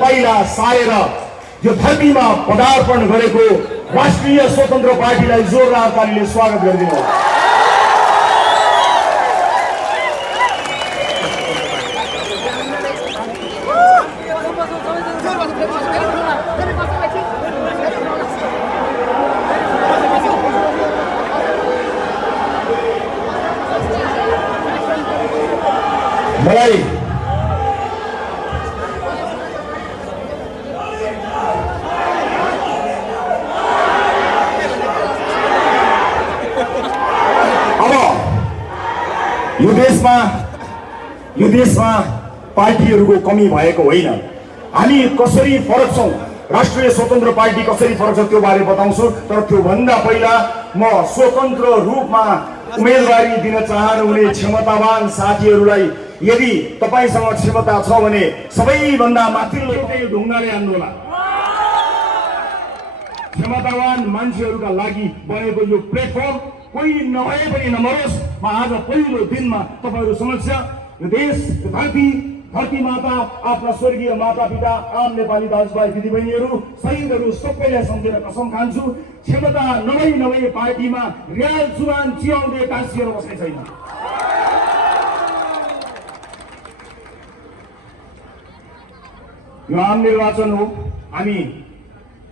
पहिला सारेर यो धरतीमा पदार्पण गरेको राष्ट्रिय स्वतन्त्र पार्टीलाई जोरदार तालीले स्वागत गरिदिनुहोस्। मलाई यो देशमा पार्टीहरूको कमी भएको होइन। हामी कसरी फरक छौं, राष्ट्रिय स्वतन्त्र पार्टी कसरी फरक छ त्यो बारे बताउँछु। तर त्यो भन्दा पहिला म स्वतन्त्र रूपमा उम्मेदवारी दिन चाहनुहुने क्षमतावान साथीहरूलाई यदि तपाईसँग क्षमता छ भने सबैभन्दा माथिल्लो ढुङ्गाले आन्दोलन क्षमतावान मान्छेहरूका लागि बनेको यो प्लेटफर्म कोही नभए पनि नमरोस्। म आज पहिलो दिनमा तपाईहरु समक्ष यो देश, यो धरती माता, आफ्ना स्वर्गीय माता पिता, आम नेपाली दाजुभाइ दिदीबहिनीहरू, शहीदहरू सबैलाई सम्झेर कसम खान्छु, क्षमता नभई पार्टीमा रियाल जुवान चियाउँदै टाँसिएर बस्ने छैन। यो आम निर्वाचन हो। हामी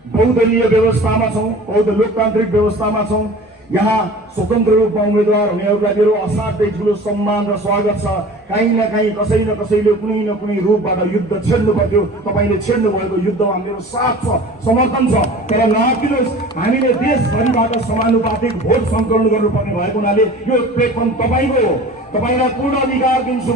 बहुदलीय व्यवस्थामा छौं, बहु लोकतान्त्रिक व्यवस्थामा छौं। यहाँ स्वतन्त्र रूपमा उम्मेदवार हुनेहरूलाई मेरो असाध्यै ठूलो सम्मान र स्वागत छ। कहीँ न कहीँ कसै न कसैले कुनै न कुनै रूपबाट युद्ध छेड्नु पर्थ्यो। तपाईले छेड्नु भएको युद्धमा मेरो साथ छ, समर्थन छ। तर नआत्तिनुहोस्, हामीले देशभरिबाट समानुपातिक भोट सङ्कलन गर्नुपर्ने भएको हुनाले यो प्लेटफर्म तपाईको हो। तपाईलाई पूर्ण अधिकार दिन्छु।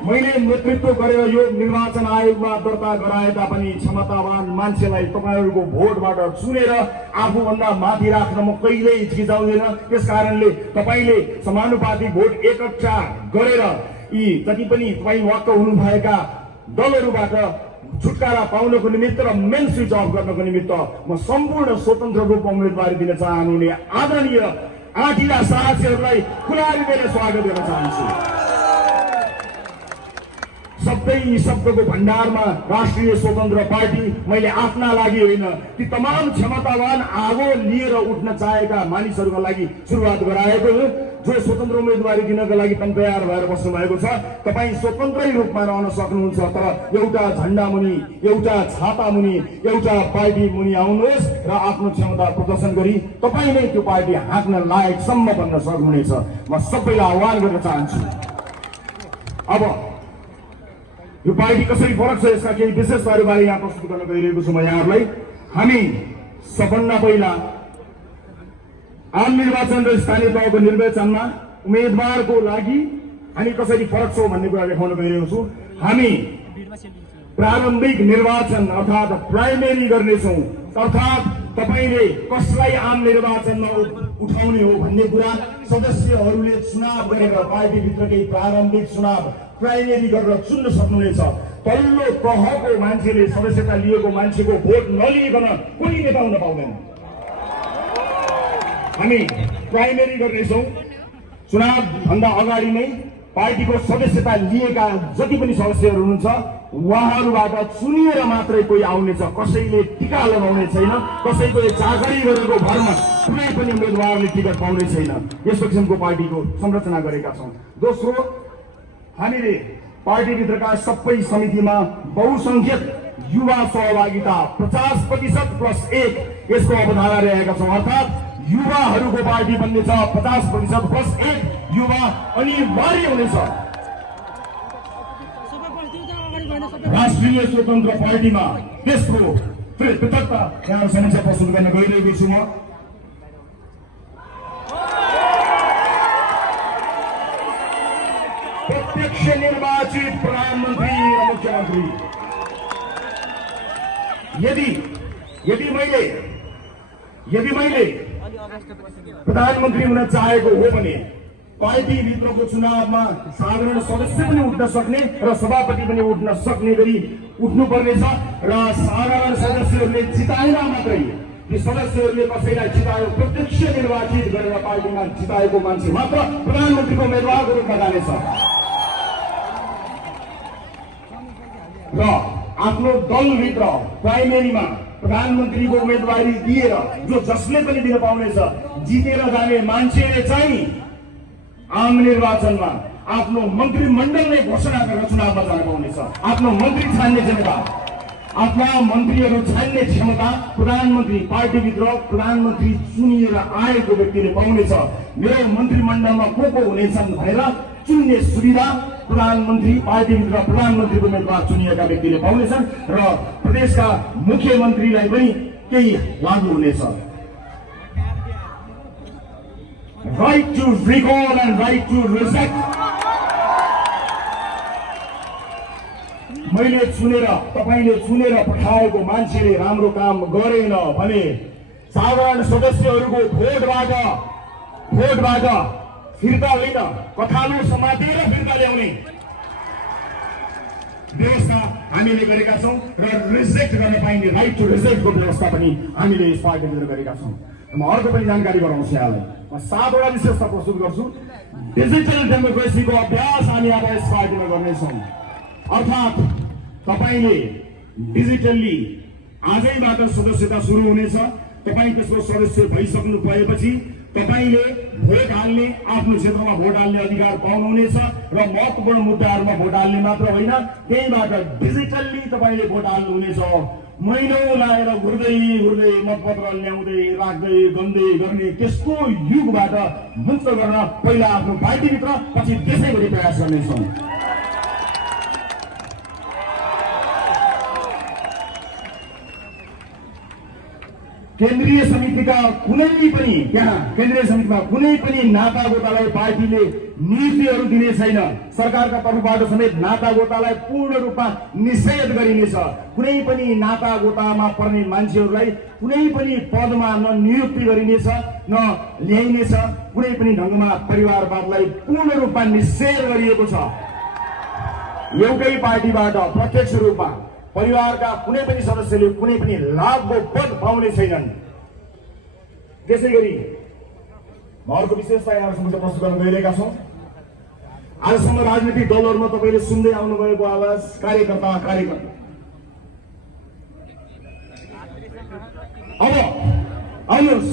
मैले नेतृत्व गरेर यो निर्वाचन आयोगमा दर्ता गराए तापनि क्षमतावान मान्छेलाई तपाईहरुको भोटबाट चुनेर आफूभन्दा माथि राख्न म कहिल्यै हिचकिचाउँदैन। त्यसकारणले तपाईले समानुपातिक भोट एकट्ठा गरेर यी जति पनि तपाई वाक्क हुनुभएका दलहरुबाट छुटकारा पाउनको निमित्त र मेन स्विच अफ गर्नको निमित्त म सम्पूर्ण स्वतन्त्र रूपमा उम्मेदवारी दिन चाहनुहुने आदरणीय आँटिला साहसीहरूलाई खुला हृदयले स्वागत गर्न चाहन्छु। सबै शब्दको भण्डारमा राष्ट्रिय स्वतन्त्र पार्टी मैले आफ्ना लागि होइन, ती तमाम क्षमतावान आगो लिएर उठ्न चाहेका मानिसहरूका लागि सुरुवात गराएको हो। जो स्वतन्त्र उम्मेदवारी दिनका लागि तयार भएर बस्नु भएको छ, तपाईँ स्वतन्त्रै रूपमा रहन सक्नुहुन्छ। तर एउटा झण्डा मुनि, एउटा छाता मुनि, एउटा पार्टी मुनि आउनुहोस् र आफ्नो क्षमता प्रदर्शन गरी तपाईँ नै त्यो पार्टी हाँक्न लायकसम्म बन्न सक्नुहुनेछ। म सबैलाई आह्वान गर्न चाहन्छु। अब यो पार्टी कसरी फरक छ यसका केही विशेषताहरू बारे यहाँ प्रस्तुत गर्न गइरहेको छु म यहाँहरूलाई। हामी सबभन्दा पहिला आम निर्वाचन र स्थानीय तहको निर्वाचनमा उम्मेदवारको लागि हामी कसरी फरक छौं भन्ने कुरा देखाउन गइरहेको छु। हामी प्रारम्भिक निर्वाचन अर्थात् प्राइमेरी गर्नेछौं। अर्थात् तपाईले कसलाई आम निर्वाचनमा उठाउने हो भन्ने कुरा सदस्यहरूले चुनाव गरेर पार्टीभित्रकै प्रारम्भिक चुनाव प्राइमेरी गरेर चुन्न सक्नुहुनेछ। तल्लो तहको मान्छेले सदस्यता लिएको मान्छेको भोट नलिइकन कुनै नेता हुन पाउँदैन। हामी प्राइमेरी गर्नेछौँ। चुनाव भन्दा अगाडि नै पार्टीको सदस्यता लिएका जति पनि सदस्यहरू हुनुहुन्छ उहाँहरूबाट चुनिएर मात्रै कोही आउनेछ। कसैले टिका लगाउने छैन, कसैको चाकरी गरेको भरमा कुनै पनि उम्मेदवारले टिकट पाउने छैन। यस्तो किसिमको पार्टीको संरचना गरेका छौँ। दोस्रो, हामीले पार्टीभित्रका सबै समितिमा बहुसंख्यक युवा सहभागिता 50% + 1 यसको अवधारणा रहेका छौँ। अर्थात् युवाहरूको पार्टी बन्ने छ। 50% + 1 युवा अनिवार्य हुनेछ। राष्ट्रिय स्वतन्त्र पार्टीमा त्यसको पृथकता यहाँ समक्ष प्रस्तुत गर्न गइरहेको छु। म प्रत्यक्ष निर्वाचित प्रधानमन्त्री र मुख्यमन्त्री। यदि मैले प्रधानमन्त्री हुन चाहेको हो भने पार्टीभित्रको चुनावमा साधारण सदस्य पनि उठ्न सक्ने र सभापति पनि उठ्न सक्ने गरी उठ्नुपर्नेछ र साधारण सदस्यहरूले जिताएर मात्रै ती सदस्यहरूले कसैलाई जितायो, प्रत्यक्ष निर्वाचित गरेर पार्टीमा जिताएको मान्छे मात्र प्रधानमन्त्रीको उम्मेदवारको रूपमा जानेछ र आफ्नो दलभित्र प्राइमेरीमा प्रधानमन्त्रीको उम्मेदवारी दिएर जो जसले पनि दिन पाउनेछ जितेर जाने मान्छेले चाहिँ आम निर्वाचनमा आफ्नो मन्त्रीमण्डलले घोषणा गरेर चुनावमा जान पाउनेछ। आफ्नो मन्त्री छान्ने जिम्मेवार, आफ्ना मन्त्रीहरू छान्ने क्षमता पार्टीभित्र प्रधानमन्त्री चुनिएर आएको व्यक्तिले पाउनेछ। मेरो मन्त्रीमण्डलमा को हुनेछन् भनेर चुन्ने सुविधा पार्टीभित्र प्रधानमन्त्रीको उम्मेदवार चुनिएका व्यक्तिले पाउनेछन् र प्रदेशका मुख्यमन्त्रीलाई पनि केही लागू हुनेछ। Right to recall and right to reject. मैले चुनेर, तपाईले चुनेर पठाएको मान्छेले राम्रो काम गरेन भने साधारण सदस्यहरूको भोटबाट फिर्ता होइन, कथालो समातेर फिर्ता ल्याउने व्यवस्था हामीले गरेका छौँ र रिजेक्ट गर्न पाइने राइट टु रिजेक्टको व्यवस्था पनि हामीले यस पार्टीभित्र गरेका छौँ। म अर्को पनि जानकारी गराउँछु यहाँलाई। म 7 वटा विशेषता प्रस्तुत गर्छु। डिजिटल डेमोक्रेसीको अभ्यास हामी अब यस पार्टीमा गर्नेछौँ। अर्थात् तपाईले डिजिटल्ली आजैबाट सदस्यता सुरु हुनेछ। तपाईँ त्यसको सदस्य भइसक्नु भएपछि तपाईले भोट हाल्ने, आफ्नो क्षेत्रमा भोट हाल्ने अधिकार पाउनुहुनेछ र महत्त्वपूर्ण मुद्दाहरूमा भोट हाल्ने मात्र होइन, त्यहीबाट डिजिटल्ली तपाईले भोट हाल्नुहुनेछ। महिनौं लाएर घुर्दै मतपत्र ल्याउँदै राख्दै गन्दै गर्ने त्यसको युगबाट मुक्त गर्न पहिला आफ्नो पार्टीभित्र, पछि देशैभरि प्रयास गर्नेछौँ। केन्द्रीय समितिका कुनै पनि नातागोतालाई पार्टीले नीतिहरू दिने छैन। सरकारका तर्फबाट समेत नातागोतालाई पूर्ण रूपमा निषेध गरिनेछ। कुनै पनि नातागोतामा पर्ने मान्छेहरूलाई कुनै पनि पदमा न नियुक्ति गरिनेछ न ल्याइनेछ। कुनै पनि ढङ्गमा परिवारवादलाई पूर्ण रूपमा निषेध गरिएको छ। एउटै पार्टीबाट प्रत्यक्ष रूपमा परिवारका कुनै पनि सदस्यले कुनै पनि लाभको पद पाउने छैनन्। त्यसैगरी अर्को विशेषता यहाँहरूसँग प्रस्तुत गर्न गइरहेका छौँ। आजसम्म राजनीतिक दलहरूमा तपाईँले सुन्दै आउनुभएको आवाज कार्यकर्ता। अब आउनुहोस्,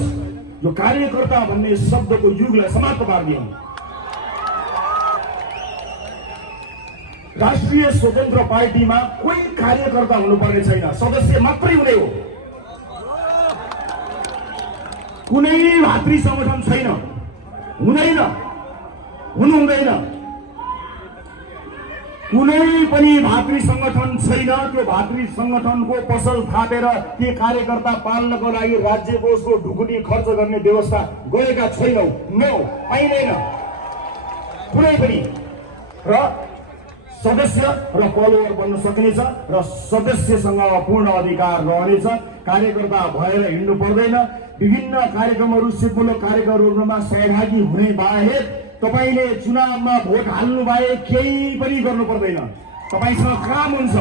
यो कार्यकर्ता भन्ने शब्दको युगलाई समाप्त पार्दियौँ। राष्ट्रिय स्वतन्त्र पार्टीमा कोही कार्यकर्ता हुनुपर्ने छैन, सदस्य मात्रै हुने हो। कुनै भातृ संगठन छैन, हुँदैन, हुनुहुँदैन। कुनै पनि भातृ संगठन छैन। त्यो भातृ संगठनको पसल थापेर ती कार्यकर्ता पाल्नको लागि राज्य कोषको ढुकुटी खर्च गर्ने व्यवस्था गरेका छैनौँ। नो, पाइँदैन कुनै पनि। र सदस्य र फलोवर बन्न सकिनेछ र सदस्यसँग पूर्ण अधिकार रहनेछ। कार्यकर्ता भएर हिँड्नु पर्दैन। विभिन्न कार्यक्रमहरू, सिपमूलक कार्यक्रमहरूमा सहभागी हुने बाहेक तपाईले चुनावमा भोट हाल्नु बाहेक केही पनि गर्नु पर्दैन। तपाईसँग काम हुन्छ,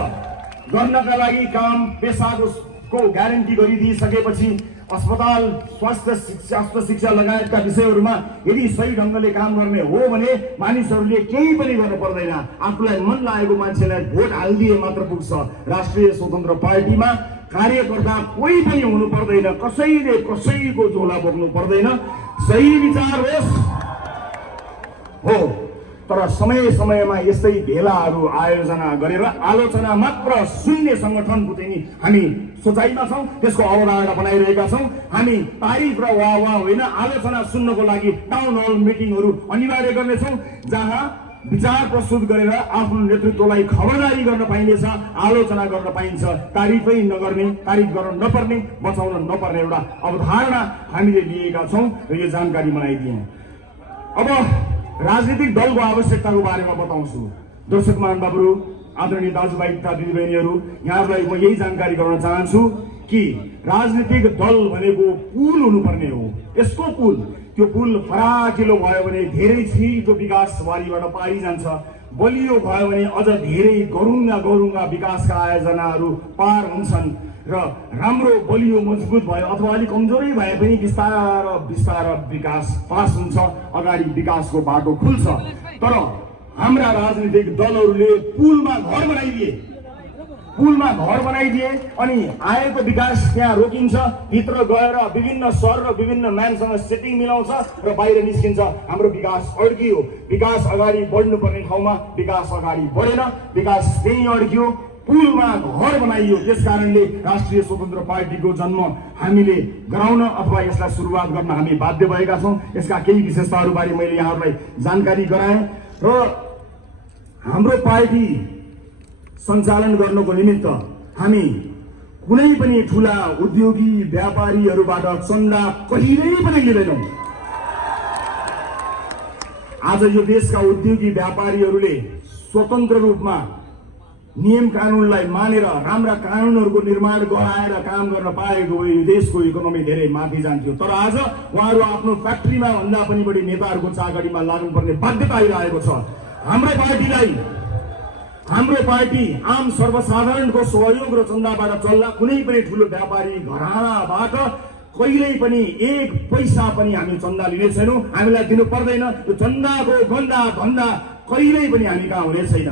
गर्नका लागि काम पेसाको ग्यारेन्टी गरिदिइसकेपछि अस्पताल, स्वास्थ्य शिक्षा लगायतका विषयहरूमा यदि सही ढङ्गले काम गर्ने हो भने मानिसहरूले केही पनि गर्नु पर्दैन। आफूलाई मन लागेको मान्छेलाई भोट हालिदिए मात्र पुग्छ। राष्ट्रिय स्वतन्त्र पार्टीमा कार्यकर्ता कोही पनि हुनु पर्दैन, कसैले कसैको झोला बोक्नु पर्दैन। सही विचार होस् हो, तर समय समयमा यस्तै भेलाहरू आयोजना गरेर आलोचना मात्र सुन्ने संगठनको चाहिँ हामी सोचाइमा छौँ, त्यसको अवधारणा बनाइरहेका छौँ। हामी तारिफ र वाह होइन, आलोचना सुन्नको लागि टाउन हल मिटिङहरू अनिवार्य गर्नेछौँ, जहाँ विचार प्रस्तुत गरेर आफ्नो नेतृत्वलाई खबरदारी गर्न पाइनेछ, आलोचना गर्न पाइन्छ। तारिफै नगर्ने, तारिफ गर्न नपर्ने, बचाउन नपर्ने एउटा अवधारणा हामीले लिएका छौँ र यो जानकारी बनाइदियौँ। अब राजनीतिक दलको आवश्यकताको बारेमा बताउँछु। दर्शक महानुभावहरू, आदरणीय दाजुभाइ तथा दिदीबहिनीहरू, यहाँहरूलाई म यही जानकारी गराउन चाहन्छु कि राजनीतिक दल भनेको पुल हुनुपर्ने हो। यसको पुल त्यो पुल फराकिलो भयो भने धेरै छिटो विकास वारीबाट पारी जान्छ, बलियो भयो भने अझ धेरै गरुङ्गा विकासका आयोजनाहरू पार हुन्छन् र राम्रो बलियो मजबुत भयो अथवा अलिक कमजोरै भए पनि बिस्तार विकास पास हुन्छ, अगाडि विकासको बाटो खुल्छ। तर हाम्रा राजनीतिक दलहरूले पुलमा घर बनाइदिए अनि आएको विकास त्यहाँ रोकिन्छ, भित्र गएर विभिन्न सर र विभिन्न म्यानसँग सेटिङ मिलाउँछ र बाहिर निस्किन्छ। हाम्रो विकास अड्कियो, विकास अगाडि बढ्नुपर्ने ठाउँमा विकास अगाडि बढेन, विकास त्यही अड्कियो, पुलमा घर बनाइयो। त्यस कारणले राष्ट्रिय स्वतन्त्र पार्टीको जन्म हामीले गराउन अथवा यसलाई सुरुवात गर्न हामी बाध्य भएका छौँ। यसका केही विशेषताहरूबारे मैले यहाँहरूलाई जानकारी गराएँ र हाम्रो पार्टी सञ्चालन गर्नको निमित्त हामी कुनै पनि ठुला उद्योगी व्यापारीहरूबाट चन्दा कहिल्यै पनि लिँदैनौँ। आज यो देशका उद्योगी व्यापारीहरूले स्वतन्त्र रूपमा नियम कानुनलाई मानेर राम्रा कानुनहरूको निर्माण गराएर काम गर्न पाएको भए यो देशको इकोनोमी धेरै माथि जान्थ्यो। तर आज उहाँहरू आफ्नो फ्याक्ट्रीमा भन्दा पनि बढी नेताहरूको चाकरीमा लाग्नुपर्ने बाध्यता आइरहेको छ। हाम्रो पार्टी आम सर्वसाधारणको सहयोग र चन्दाबाट चल्ला, कुनै पनि ठुलो व्यापारी घरानाबाट कहिल्यै पनि एक पैसा पनि हामी चन्दा लिने छैनौँ, हामीलाई दिनु पर्दैन। यो चन्दाको गन्दा धन्दा कहिल्यै पनि हामी कहाँ हुने छैन।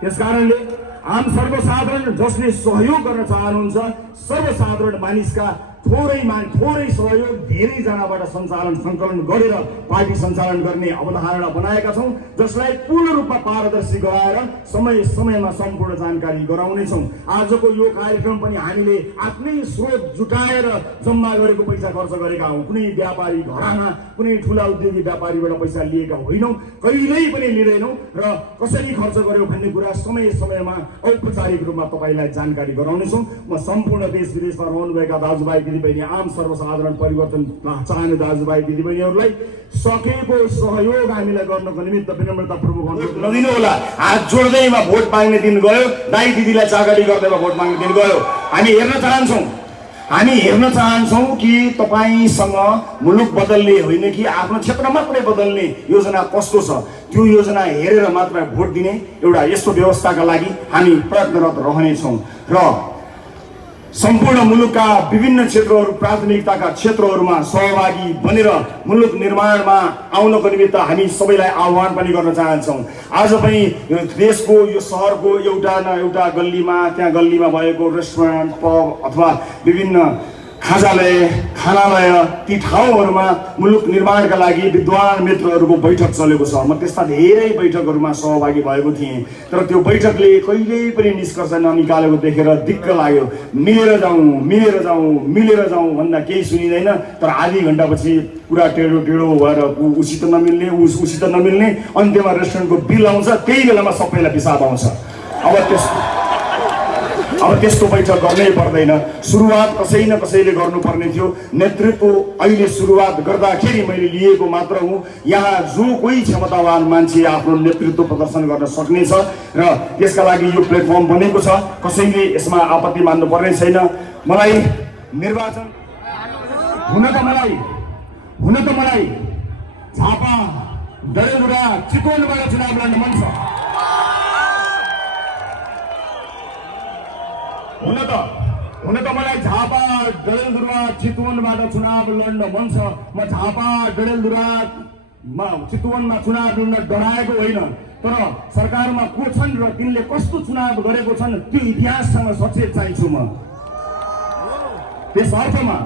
त्यसकारणले आम सर्वसाधारण जसले सहयोग गर्न चाहनुहुन्छ, सर्वसाधारण मानिसका थोरै सहयोग धेरैजनाबाट सङ्कलन गरेर पार्टी सञ्चालन गर्ने अवधारणा बनाएका छौँ, जसलाई पूर्ण रूपमा पारदर्शी गराएर समयमा सम्पूर्ण जानकारी गराउनेछौँ। आजको यो कार्यक्रम पनि हामीले आफ्नै स्रोत जुटाएर जम्मा गरेको पैसा खर्च गरेका हौँ। कुनै व्यापारी घराना, कुनै ठुला उद्योगी व्यापारीबाट पैसा लिएका होइनौँ, कहिल्यै पनि लिँदैनौँ र कसरी खर्च गर्यो भन्ने कुरा समयमा औपचारिक रूपमा तपाईँलाई जानकारी गराउनेछौँ। म सम्पूर्ण देश विदेशमा रहनुभएका दाजुभाइ दिदीबहिनी, आम सर्वसाधारण परिवर्तन चाहने दाजुभाइ दिदीबहिनीहरूलाई सकेको सहयोग हामीलाई गर्नको निमित्त विनम्रतापूर्वक अनुरोध नदिनु होला। हात जोड्दैमा भोट माग्ने दिन गयो, दाइ दिदीलाई चाकरी गर्दैमा भोट माग्ने दिन गयो। हामी हेर्न चाहन्छौँ कि तपाईँसँग मुलुक बदल्ने होइन कि आफ्नो क्षेत्र मात्रै बदल्ने योजना कस्तो छ, त्यो योजना हेरेर मात्र भोट दिने एउटा यस्तो व्यवस्थाका लागि हामी प्रयत्नरत रहनेछौँ र सम्पूर्ण मुलुकका विभिन्न क्षेत्रहरू, प्राथमिकताका क्षेत्रहरूमा सहभागी बनेर मुलुक निर्माणमा आउनको निमित्त हामी सबैलाई आह्वान पनि गर्न चाहन्छौँ। आज पनि यो देशको यो सहरको एउटा न एउटा गल्लीमा, त्यहाँ गल्लीमा भएको रेस्टुरेन्ट, पब अथवा विभिन्न खानालय, ती ठाउँहरूमा मुलुक निर्माणका लागि विद्वान मित्रहरूको बैठक चलेको छ। म त्यस्ता धेरै बैठकहरूमा सहभागी भएको थिएँ, तर त्यो बैठकले कहिल्यै पनि निष्कर्ष ननिकालेको देखेर दिक्क लाग्यो। मिलेर जाउँ भन्दा केही सुनिँदैन, तर आधी घन्टापछि कुरा टेढो भएर उसित नमिल्ने अन्त्यमा रेस्टुरेन्टको बिल आउँछ, त्यही बेलामा सबैलाई पिसाब आउँछ। अब त्यस्तो बैठक गर्नै पर्दैन। सुरुवात कसै न कसैले गर्नुपर्ने थियो। नेतृत्व अहिले सुरुवात गर्दाखेरि मैले लिएको मात्र हुँ। यहाँ जो कोही क्षमतावान मान्छे आफ्नो नेतृत्व प्रदर्शन गर्न सक्नेछ र त्यसका लागि यो प्लेटफर्म बनेको छ। कसैले यसमा आपत्ति मान्नु पर्ने छैन। मलाई निर्वाचन हुन त मलाई झापा, डडेलधुरा, चितवनबाट चुनाव लड्न मन छ। हुन त मलाई झापा, डडेलधुरा, चितवनबाट चुनाव लड्न मन छ। म झापा, डडेलधुरा, चितवनमा चुनाव लड्न डराएको होइन, तर सरकारमा को छन् र तिनले कस्तो चुनाव गरेको छन् त्यो इतिहाससँग सचेत चाहिन्छु म। त्यस अर्थमा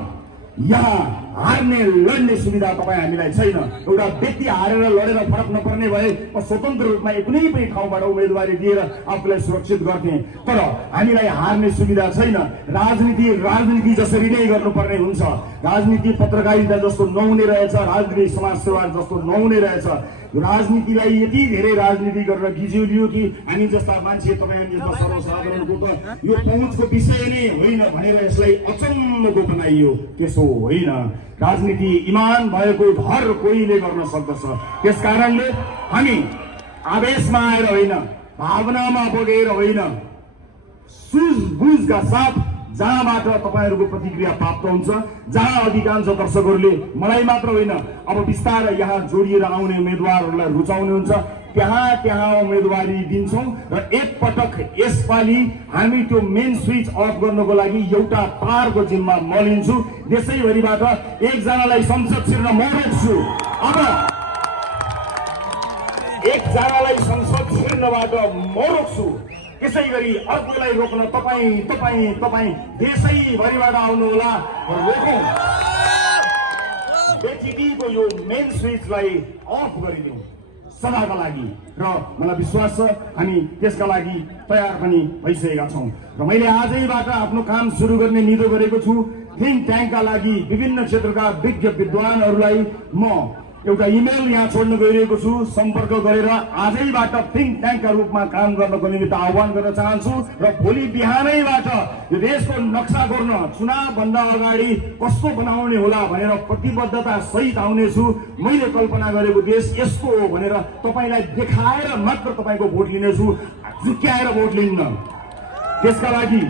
यहाँ हार्ने लड्ने सुविधा तपाईँ हामीलाई छैन। एउटा व्यक्ति हारेर लडेर फरक नपर्ने भए म स्वतन्त्र रूपमा कुनै पनि ठाउँबाट उम्मेदवारी दिएर आफूलाई सुरक्षित गर्थेँ, तर हामीलाई हार्ने सुविधा छैन। राजनीति जसरी नै गर्नुपर्ने हुन्छ। राजनीति पत्रकारिता जस्तो नहुने रहेछ, राजनीति समाजसेवा जस्तो नहुने रहेछ। राजनीतिलाई यति धेरै राजनीति गरेर गिज्यो कि हामी जस्ता मान्छे, तपाईँ जस्ता सर्वसाधारणको त यो पहुँचको विषय नै होइन भनेर यसलाई अचम्मको बनाइयो। त्यसो होइन। राजनीति इमान भएको हर कोहीले गर्न सक्दछ। त्यस कारणले हामी आवेशमा आएर होइन, भावनामा बगेर होइन, सुझबुझका साथ जहाँबाट तपाईहरूको प्रतिक्रिया प्राप्त हुन्छ, जहाँ अधिकांश दर्शकहरूले मलाई मात्र होइन अब बिस्तारै यहाँ जोडिएर आउने उम्मेदवारहरूलाई रुचाउनुहुन्छ, त्यहाँ उम्मेदवारी दिन्छौँ र एकपटक यसपालि हामी त्यो मेन स्विच अफ गर्नको लागि एउटा तारको जिम्मा म लिन्छु। देशैभरिबाट एकजनालाई संसद छिर्न म रोक्छु। अब एकजनालाई संसद छिर्नबाट म रोक्छु, त्यसै गरी अर्कोलाई रोक्न तपाईँ देशैभरिबाट आउनुहोला, रोकौँ। बेटिडीको यो मेन स्विचलाई अफ गरिदिउँ सभाका लागि, र मलाई विश्वास छ हामी त्यसका लागि तयार पनि भइसकेका छौँ। र मैले आजैबाट आफ्नो काम सुरु गर्ने निधो गरेको छु। थिङ्क ट्याङ्कका लागि विभिन्न क्षेत्रका विज्ञ विद्वानहरूलाई म एउटा इमेल यहाँ छोड्न गइरहेको छु। सम्पर्क गरेर आजैबाट थिङ्क ट्याङ्कका रूपमा काम गर्नको निमित्त आह्वान गर्न चाहन्छु र भोलि बिहानैबाट यो देशको नक्सा गर्न चुनावभन्दा अगाडि कस्तो बनाउने होला भनेर प्रतिबद्धता सहित आउनेछु। मैले कल्पना गरेको देश यस्तो हो भनेर तपाईँलाई देखाएर मात्र तपाईँको भोट लिनेछु, झुक्क्याएर भोट लिन्न। त्यसका लागि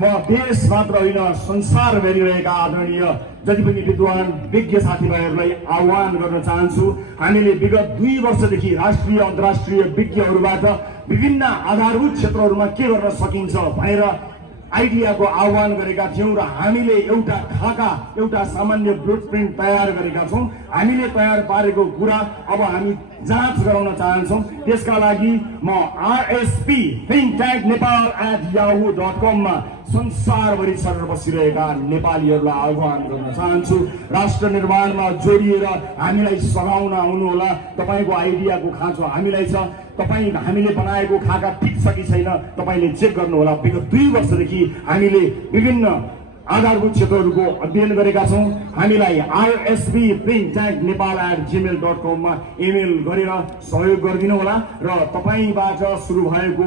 म देश मात्र होइन संसार हेरिरहेका आदरणीय जति पनि विद्वान विज्ञ साथीभाइहरूलाई आह्वान गर्न चाहन्छु। हामीले विगत 2 वर्षदेखि राष्ट्रिय अन्तर्राष्ट्रिय विज्ञहरूबाट विभिन्न आधारभूत क्षेत्रहरूमा के गर्न सकिन्छ भनेर आइडियाको आह्वान गरेका थियौँ र हामीले एउटा सामान्य ब्लुप्रिन्ट तयार गरेका छौँ। हामीले तयार पारेको कुरा अब हामी जाँच गराउन चाहन्छौँ। त्यसका लागि म rspthinktanknepal@yahoo.com मा संसारभरि छरेर बसिरहेका नेपालीहरूलाई आह्वान गर्न चाहन्छु। राष्ट्र निर्माणमा जोडिएर हामीलाई सघाउन आउनुहोला। तपाईँको आइडियाको खाँचो हामीलाई छ, हामीले बनाएको खाका ठिक छ कि छैन तपाईँले चेक गर्नुहोला। विगत 2 वर्षदेखि हामीले विभिन्न आधारभूत क्षेत्रहरूको अध्ययन गरेका छौँ। हामीलाई rspthinktanknepal@gmail.com मा इमेल गरेर सहयोग गरिदिनु होला र तपाईँबाट सुरु भएको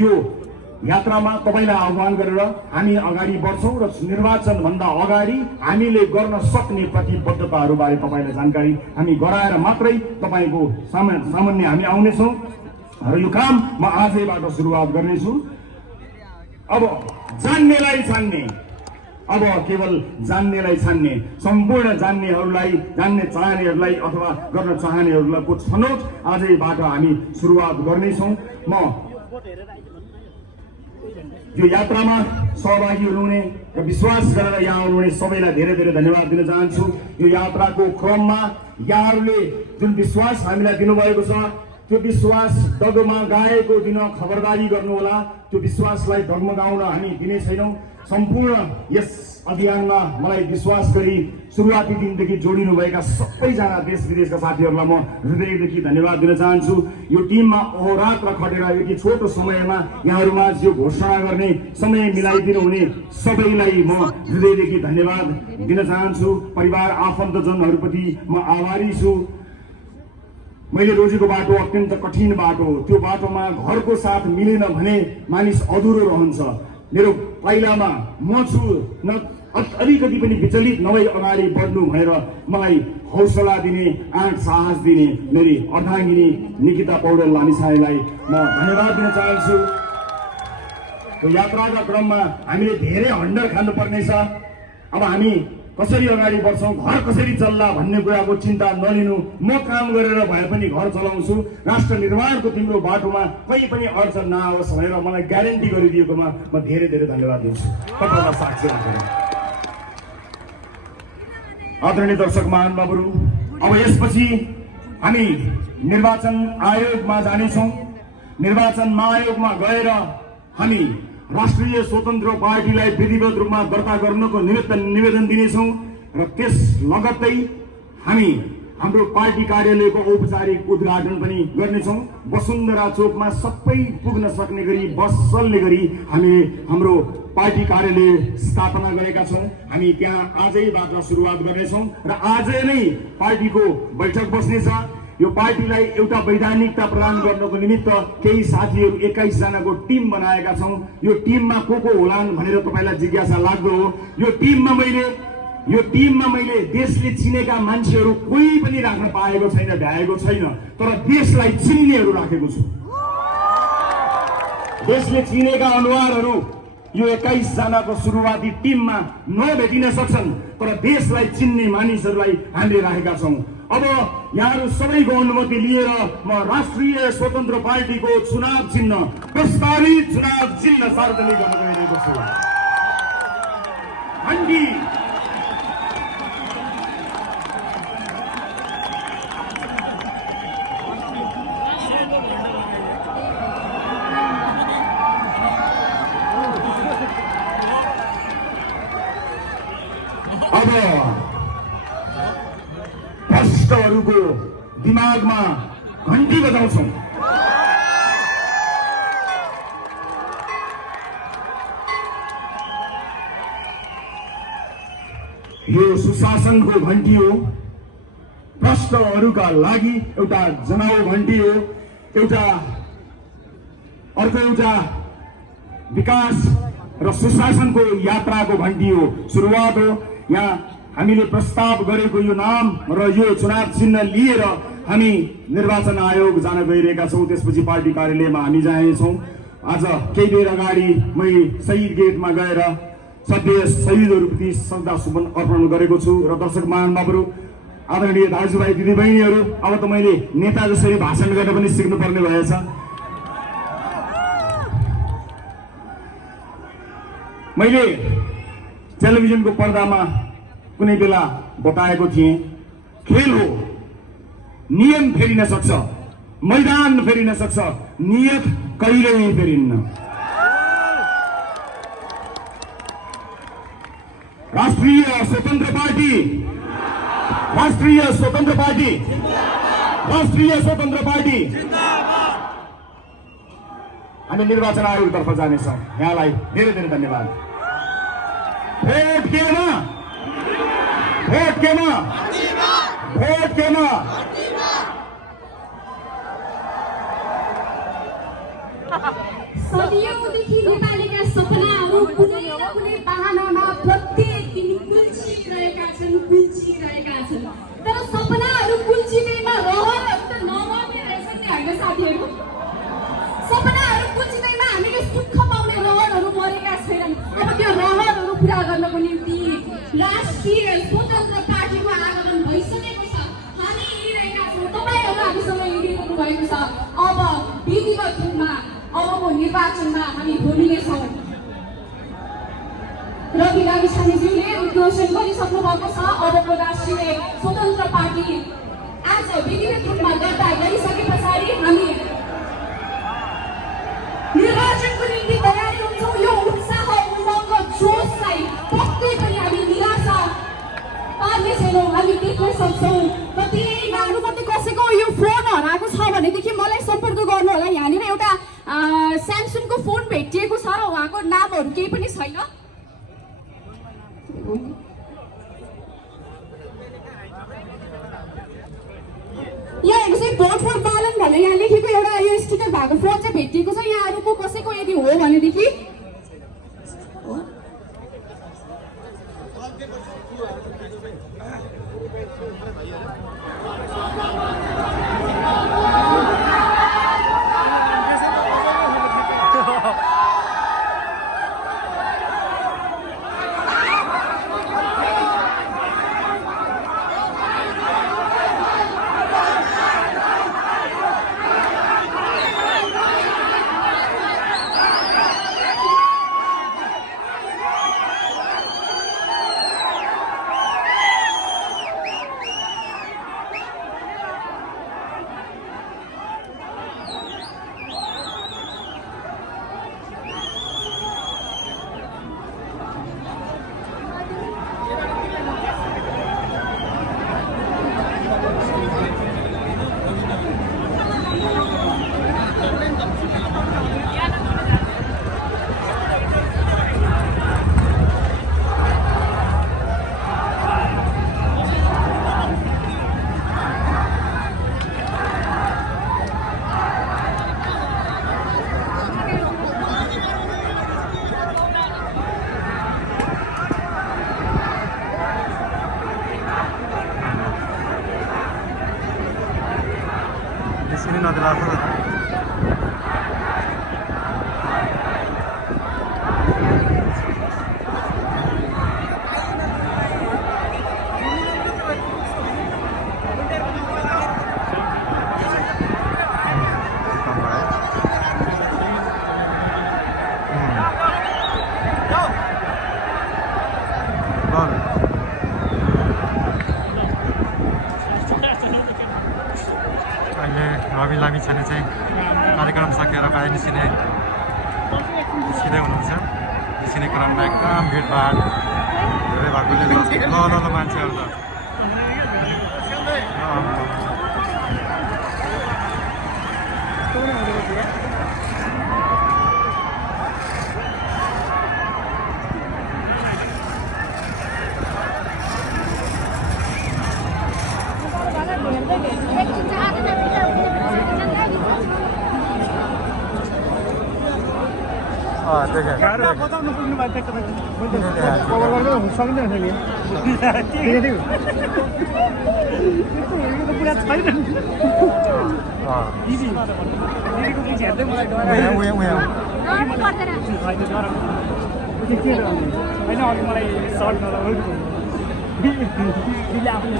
यो यात्रामा तपाईँलाई आह्वान गरेर हामी अगाडि बढ्छौँ र निर्वाचनभन्दा अगाडि हामीले गर्न सक्ने प्रतिबद्धताहरूबारे तपाईँलाई जानकारी हामी गराएर मात्रै तपाईँको सामान्य हामी आउनेछौँ र यो काम म आजैबाट सुरुवात गर्नेछु। अब जान्नेलाई छान्ने, अब केवल जान्नेलाई छान्ने, सम्पूर्ण जान्ने चाहनेहरूलाई अथवा गर्न चाहनेहरूको छनौट आजैबाट हामी सुरुवात गर्नेछौँ। म यो यात्रामा सहभागी हुनुहुने र विश्वास गरेर यहाँ आउनुहुने सबैलाई धेरै धेरै धन्यवाद दिन चाहन्छु। यो यात्राको क्रममा यहाँहरूले जुन विश्वास हामीलाई दिनुभएको छ त्यो विश्वास डगमगाएको दिन खबरदारी गर्नुहोला। त्यो विश्वासलाई डगमगाउन हामी दिने छैनौँ। सम्पूर्ण यस अभियानमा मलाई विश्वास गरी सुरुवाती दिनदेखि जोडिनुभएका सबैजना देश विदेशका साथीहरूलाई म हृदयदेखि धन्यवाद दिन चाहन्छु। यो टिममा अहोरात्र खटेर यति छोटो समयमा यहाँहरूमा यो घोषणा गर्ने समय मिलाइदिनु हुने सबैलाई म हृदयदेखि धन्यवाद दिन चाहन्छु। परिवार आफन्तजनहरूप्रति म आभारी छु। मैले रोजेको बाटो अत्यन्त कठिन बाटो हो। त्यो बाटोमा घरको साथ मिलेन भने मानिस अधुरो रहन्छ। मेरो पाइलामा म छु, न अलिकति पनि विचलित नभई अगाडि बढ्नु भनेर मलाई हौसला दिने, आँट साहस दिने मेरी अर्धाङ्गिनी निकिता पौडेल लामिछानेलाई म धन्यवाद दिन चाहन्छु। यो यात्राका क्रममा हामीले धेरै हन्डर खानुपर्नेछ। अब हामी कसरी अगाडि बढ्छौँ, घर कसरी चल्ला भन्ने कुराको चिन्ता नलिनु। म काम गरेर भए पनि घर चलाउँछु। राष्ट्र निर्माणको तिम्रो बाटोमा कहीँ पनि अडचन नआओस् भनेर मलाई ग्यारेन्टी गरिदिएकोमा म धेरै धेरै धन्यवाद दिन्छु। तपाईँलाई साक्षी राखेर आदरणीय दर्शक महानुभावहरू, अब यसपछि हामी निर्वाचन आयोगमा जानेछौँ। निर्वाचन आयोगमा गएर हामी राष्ट्रिय स्वतन्त्र पार्टीलाई विधिवत रूपमा दर्ता गर्नको निमित्त निवेदन दिनेछौँ र त्यस लगत्तै हामी हाम्रो पार्टी कार्यालयको औपचारिक उद्घाटन पनि गर्नेछौँ। वसुन्धरा चोकमा सबै पुग्न सक्ने गरी बस चल्ने गरी हामी हाम्रो पार्टी कार्यालय स्थापना गरेका छौँ। हामी त्यहाँ आजैबाट सुरुवात गर्नेछौँ र आजै नै पार्टीको बैठक बस्नेछ। यो पार्टीलाई एउटा वैधानिकता प्रदान गर्नको निमित्त केही साथीहरू 21 जनाको टिम बनाएका छौँ। यो टिममा को होलान् भनेर तपाईँलाई जिज्ञासा लाग्दो हो। यो टिममा मैले देशले चिनेका मान्छेहरू कोही पनि राख्न पाएको छैन, भ्याएको छैन, तर देशलाई चिन्नेहरू राखेको छु। देशले चिनेका अनुहारहरू यो 21 जनाको सुरुवाती टिममा नभेटिन सक्छन्, तर देशलाई चिन्ने मानिसहरूलाई हामीले राखेका छौँ। अब यहाँहरू सबैको अनुमति लिएर म राष्ट्रिय स्वतन्त्र पार्टीको चुनाव चिन्ह, प्रस्तावित चुनाव चिन्ह सार्वजनिक गर्न गइरहेको छु। घण्टी अब भ्रष्टहरूको दिमागमा घण्टी बजाउँछौँ। यो सुशासनको घण्टी हो, भ्रष्टहरूका लागि एउटा जनाउ घण्टी हो, अर्को एउटा विकास र सुशासनको यात्राको घण्टी हो, सुरुवात हो। यहाँ हामीले प्रस्ताव गरेको यो नाम र यो चुनाव चिन्ह लिएर हामी निर्वाचन आयोग जान गइरहेका छौँ। त्यसपछि पार्टी कार्यालयमा हामी जानेछौँ। आज केही बेर अगाडि मैले शहीद गेटमा गएर सभ्य शहीदहरूप्रति श्रद्धा सुमन अर्पण गरेको छु। र दर्शक महानुभावहरू, आदरणीय दाजुभाइ दिदीबहिनीहरू, अब त मैले नेता जसरी भाषण गर्न पनि सिक्नुपर्ने भएछ। मैले टेलिभिजनको पर्दामा कुनै बेला बताएको थिएँ, खेल हो, नियम फेरिन सक्छ, मैदान फेरिन सक्छ, नियत कहिल्यै फेरिन्न। राष्ट्रिय स्वतन्त्र पार्टी, राष्ट्रिय स्वतन्त्र पार्टी, राष्ट्रिय स्वतन्त्र पार्टी। हामी निर्वाचन आयोगतर्फ जानेछौँ। यहाँलाई धेरै धेरै धन्यवाद। भोट केमा, भोट केमा, भोट केमा। सदियौंदेखि नेपालीका सपनाहरू कुनै न कुनै बहानामा प्रत्येक दिन कुल्चिरहेका छन्। तर सपनाहरू कुल्चिँदैमा रहरहरू त नमर्ने रहेछन् नि होइन साथीहरू। सपनाहरू कुल्चिँदैमा हामीले सुख पाउने रहरहरू मरेका छैनन्। अब त्यो रहरहरू पुरा गर्नको निम्ति राष्ट्रिय स्वतन्त्र पार्टीको आगमन भइसकेको छ। हामी हिँडिरहेका छौँ, तपाईँहरू हामीसँग हिँडिरहनु भएको छ। अब विधिवत रूपमा अबको निर्वाचनमा हामी भोलिनेछौँ। रवि लामिछानेज्यूले उद्घोषण गरिसक्नु भएको छ। अबको राष्ट्रिय स्वतन्त्र पार्टी आज विधिवत रूपमा दर्ता गरिसके पछाडि हामी निर्वाचनको निम्ति तयारी हुन्छौँ। यो उत्साह, उमङ्ग, जोसलाई पक्कै पनि हामी निराशा पार्ने छैनौँ। हामी देख्न सक्छौँ कतिहरूमध्ये कसैको यो फोन हराएको छ भनेदेखि मलाई सम्पर्क गर्नु होला। यहाँनिर एउटा स्यामसङको फोन भेटिएको छ र उहाँको नामहरू केही पनि छैन। यहाँ हेर्नुहोस् है, भोट फर पालन भनेर यहाँ लेखेको एउटा यो स्टिकर भएको फोन चाहिँ भेटिएको छ। यहाँहरूको कसैको यदि हो भनेदेखि Gracias. अहिले रवि लामिछाने चाहिँ कार्यक्रम सकेर बाहिर निस्किँदै हुनुहुन्छ। निस्किने क्रममा एकदम भिडभाड धेरै भएकोले ल मान्छेहरू त बताउनु पुग्नु भएको सक्दैन पुरा छैन दिदीको पछि हेर्दै मलाई होइन अघि मलाई सर्ट दिदीले आफूले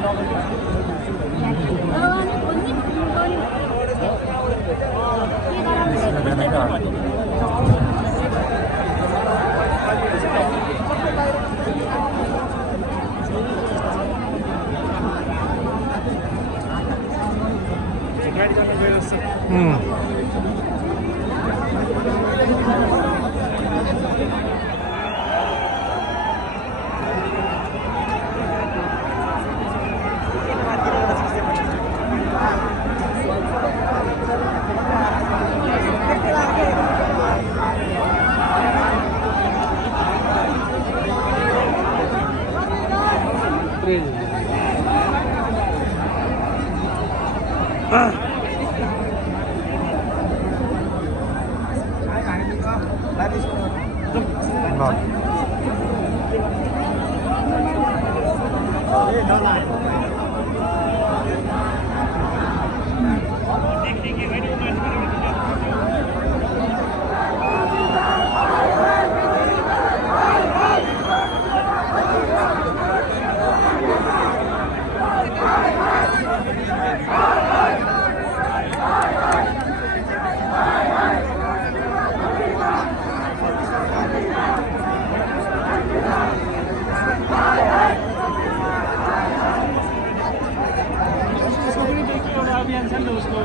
अभियान छ नि त उसको